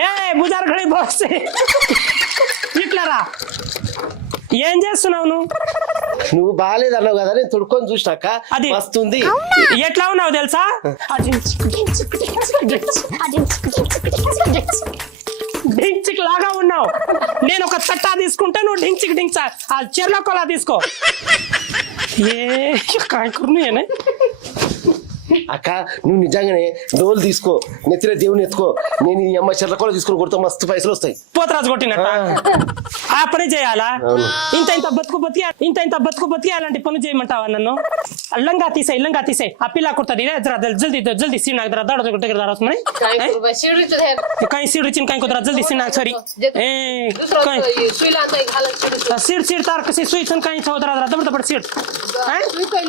ఏ బుజార్ గడి బాస్ ఇట్లా రా. ఏం చేస్తున్నావు నువ్వు బాగాలేదన్నావు కదా నేను తొడుక్కొని చూసినాక అది వస్తుంది. ఎట్లా ఉన్నావు తెలుసా? డించిక్ లాగా ఉన్నావు. నేను ఒక తట్టా తీసుకుంటే నువ్వు డించిక్ డించా ఆ చెర్లకోలా తీసుకో. ఏ కాయకుర్ని అక్క నువ్వు నిజంగానే డోలు తీసుకో, నెత్తిన దేవుని ఎత్తుకో. నేను ఈ అమ్మ చెట్ల కూడా తీసుకొని కొడతా, మస్తు పైసలు వస్తాయి. పోతరాజు కొట్టినట్ట ఆ పని చేయాలా? ఇంత బతుకు బతికి అలాంటి పనులు చేయమంటావా నన్ను? లంగా తీసే ఆ పిల్ల కొడుతుంది. జల్దీ జల్దీ सीना जरा दर्द करते कर रहा मैं कहीं सीढ़ चिन कहीं को जरा जल्दी सीना सॉरी ए कहीं सीढ़ तार किसी सुई सुन कहीं छोड़ रहा दबड़ दबड़ सीढ़ हैं